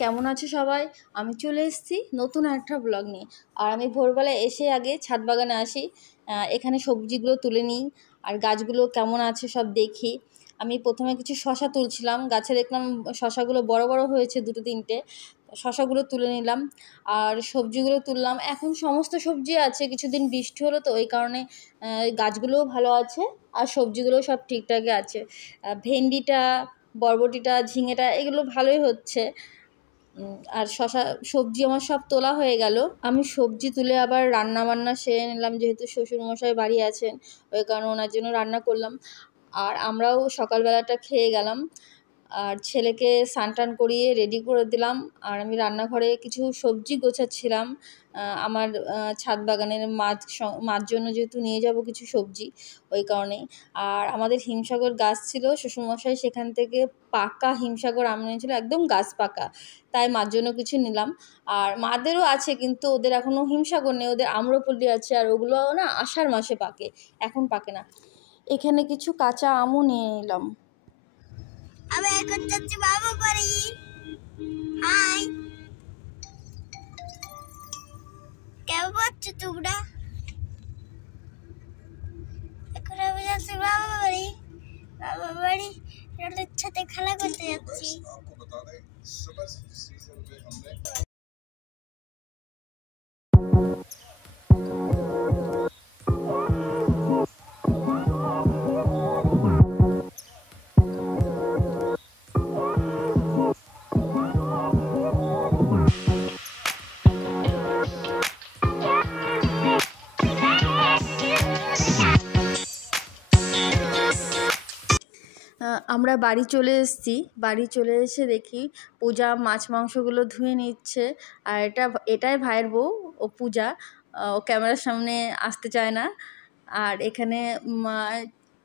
কেমন আছে সবাই? আমি চলে এসেছি নতুন একটা ব্লগ নিয়ে। আর আমি ভোরবেলায় এসে আগে ছাদ বাগানে আসি, এখানে সবজিগুলো তুলে নিই আর গাছগুলো কেমন আছে সব দেখি। আমি প্রথমে কিছু শশা তুলছিলাম, গাছে দেখলাম শশাগুলো বড় বড় হয়েছে, দুটো তিনটে শশাগুলো তুলে নিলাম আর সবজিগুলো তুললাম। এখন সমস্ত সবজি আছে, কিছুদিন বৃষ্টি হলো তো ওই কারণে গাছগুলোও ভালো আছে আর সবজিগুলোও সব ঠিকঠাকই আছে। ভেন্ডিটা, বরবটিটা, ঝিঙেটা এগুলো ভালোই হচ্ছে। আর শশা সবজি আমার সব তোলা হয়ে গেল। আমি সবজি তুলে আবার রান্না বান্না সেরে নিলাম, যেহেতু শ্বশুরমশাই বাড়ি আছেন ওই কারণে ওনার জন্য রান্না করলাম। আর আমরাও সকালবেলাটা খেয়ে গেলাম আর ছেলেকে স্নান টান করিয়ে রেডি করে দিলাম। আর আমি রান্নাঘরে কিছু সবজি গোছাচ্ছিলাম, আমার ছাদ বাগানের মাছ জন্য যেহেতু নিয়ে যাব কিছু সবজি ওই কারণে। আর আমাদের হিমসাগর গাছ ছিল, শ্বশুরমশাই সেখান থেকে পাকা হিমসাগর আম এনেছিল, একদম গাছ পাকা, তাই মার জন্য কিছু নিলাম। আর মাদেরও আছে কিন্তু ওদের এখনও হিমসাগর নেই, ওদের আম্রপল্লী আছে আর ওগুলো না আষাঢ় মাসে পাকে, এখন পাকে না। এখানে কিছু কাঁচা আমও নিয়ে নিলাম। আমি এখন যাচ্ছি বাবা বাড়ি। হাই, কেমন আছো তোমরা? এখন আমি যাচ্ছি বাবা বাড়ি। বাবা বাড়ি রোলের সাথে খেলা করতে যাচ্ছি। আমরা বাড়ি চলে এসেছি, বাড়ি চলে এসে দেখি পূজা মাছ মাংসগুলো ধুয়ে নিচ্ছে। আর এটাই ভাইয়ের বউ, ও পূজা, ও ক্যামেরার সামনে আসতে চায় না। আর এখানে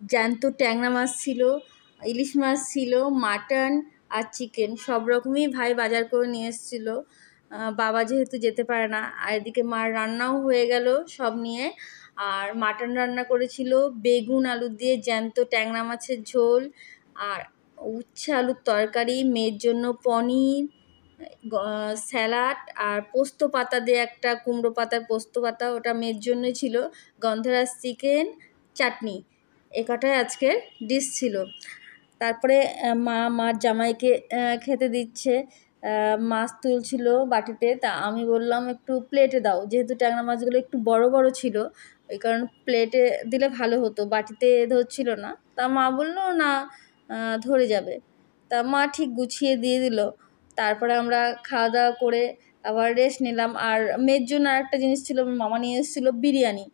জ্যান্ত ট্যাংরা মাছ ছিল, ইলিশ মাছ ছিল, মাটন আর চিকেন সব রকমই ভাই বাজার করে নিয়ে এসেছিলো। বাবা যেহেতু যেতে পারে না। আর এদিকে মার রান্নাও হয়ে গেল সব নিয়ে। আর মাটন রান্না করেছিল, বেগুন আলু দিয়ে জ্যান্ত ট্যাংরা মাছের ঝোল, আর উচ্ছে আলুর তরকারি, মেয়ের জন্য পনির, স্যালাড, আর পোস্ত পাতা দিয়ে একটা কুমড়ো পাতার পোস্ত পাতা, ওটা মেয়ের জন্যই ছিল, গন্ধরাজ চিকেন, চাটনি, এ কটাই আজকের ডিশ ছিল। তারপরে মার জামাইকে খেতে দিচ্ছে, মাছ তুলছিল বাটিতে, তা আমি বললাম একটু প্লেটে দাও, যেহেতু ট্যাংরা মাছগুলো একটু বড় বড় ছিল ওই কারণে প্লেটে দিলে ভালো হতো, বাটিতে ধরছিল না। তা মা বললো না ধরে যাবে, তা মা ঠিক গুছিয়ে দিয়ে দিল। তারপরে আমরা খাওয়া দাওয়া করে আবার রেস্ট নিলাম। আর মেয়ের জন্য আরেকটা জিনিস ছিল, মামা নিয়ে এসেছিলো বিরিয়ানি।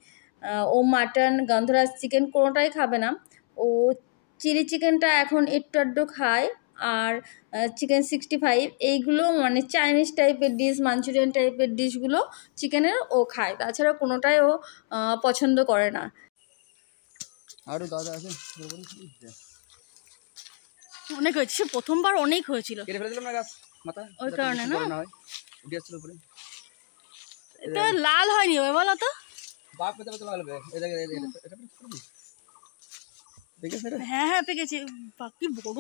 ও মাটন, গন্ধরাজ চিকেন কোনোটাই খাবে না, ও চিলি চিকেনটা এখন একটু আধটু খায়, আর চিকেন 65 এইগুলো মানে চাইনিজ টাইপের ডিশ, মাঞ্চুরিয়ান টাইপের ডিশগুলো চিকেনের ও খায়, তাছাড়া কোনোটাই ও পছন্দ করে না। আরো দাদা আছে, অনেক হয়েছে, সে প্রথমবার অনেক হয়েছিল, কেটে ফেলে দিলাম না গাছ মাথা, ওই কারণে না উঠে আসছিল উপরে। তো লাল হয়নি ওই বলো তো, বাপ পেতে পেতে লাগবে। এই দেখে এটা পেকেছে রে। হ্যাঁ হ্যাঁ পেকেছে, কি বড়,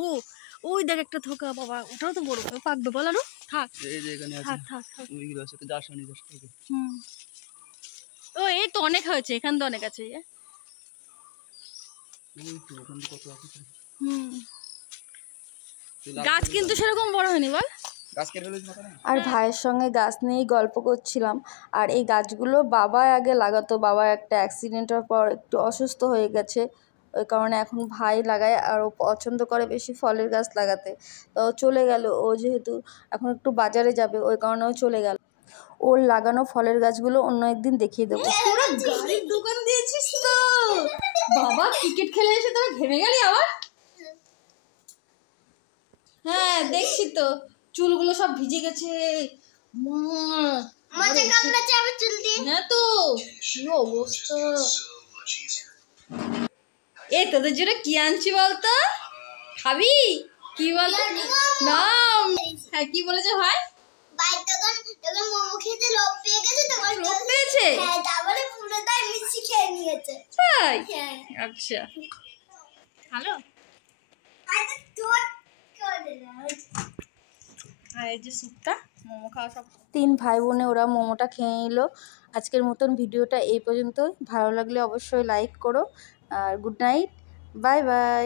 ওই দেখ একটা থোকা, বাবা ওটাও তো বড়, পাকবে বল আরো, থাক এই যে এখানে আছে, থাক থাক থাক, ওইগুলো আছে তো, যাস নি যাস থেকে। ও এই তো অনেক হয়েছে, এখান তো অনেক আছে। ওই তো ওখান কত আছে। গাছ কিন্তু সেরকম বড় হয়নি বল। আর ভাইয়ের সঙ্গে গাছ নিয়েই গল্প করছিলাম। আর এই গাছগুলো বাবা আগে লাগাতো, বাবা একটা অ্যাক্সিডেন্টের পর একটু অসুস্থ হয়ে গেছে ওই কারণে এখন ভাই লাগায়, আর ও পছন্দ করে বেশি ফলের গাছ লাগাতে। তো চলে গেল, ও যেহেতু এখন একটু বাজারে যাবে ওই কারণেও চলে গেল। ওর লাগানো ফলের গাছগুলো অন্য একদিন দেখিয়ে দেবো। তোরা গাড়ির দোকান দিয়েছিস তো বাবা, ক্রিকেট খেলে এসে তোরা ঘেমে গেলি আবার। হ্যাঁ দেখছি তো, চুলগুলো সব ভিজে গেছে। হ্যাঁ তো কি অবস্থা। এ তোদের জন্য কি আনছি বলতো, খাবি কি বলতো না? হ্যাঁ কি বলেছে ভাই? লোভ পেয়েছে, আচ্ছা হ্যালো। আর এই যে স্যুপটা, মোমো খাওয়া সব 3 ভাই বোনে ওরা মোমোটা খেয়ে নিল। আজকের মতন ভিডিওটা এই পর্যন্ত। ভালো লাগলে অবশ্যই লাইক করো। আর গুড নাইট, বাই বাই।